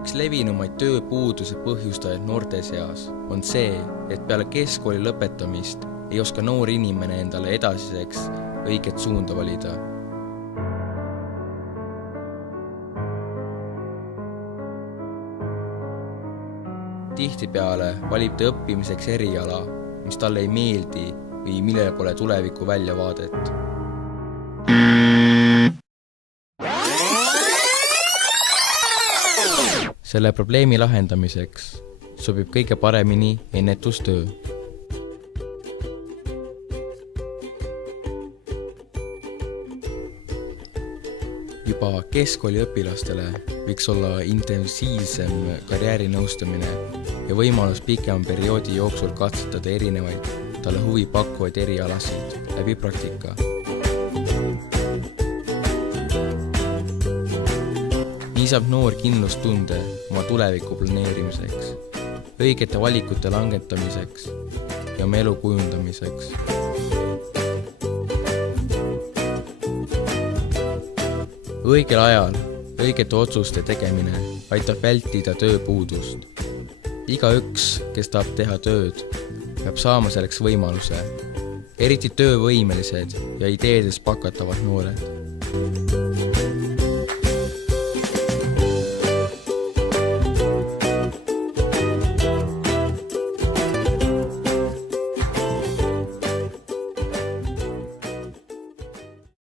Üks levinumaid tööpuuduse põhjustajaid noorte seas on see, et peale keskkooli lõpetamist ei oska noor inimene endale edasiseks õiget suunda valida. Tihtipeale valib ta õppimiseks eriala, mis talle ei meeldi või millele pole tuleviku väljavaadet. Selle probleemi lahendamiseks sobib kõige paremini ennetustöö. Juba keskkooliõpilastele võiks olla intensiivsem karjäärinõustamine ja võimalus pikema perioodi jooksul katsetada erinevaid talle huvi pakkuvaid erialasid läbi praktika. Nii saab noor kindlustunde oma tuleviku planeerimiseks, õigete valikute langetamiseks ja oma elu kujundamiseks. Õigel ajal õigete otsuste tegemine aitab vältida tööpuudust. Igaüks, kes tahab teha tööd, peab saama selleks võimaluse, eriti töövõimelised ja ideedes pakatavad noored.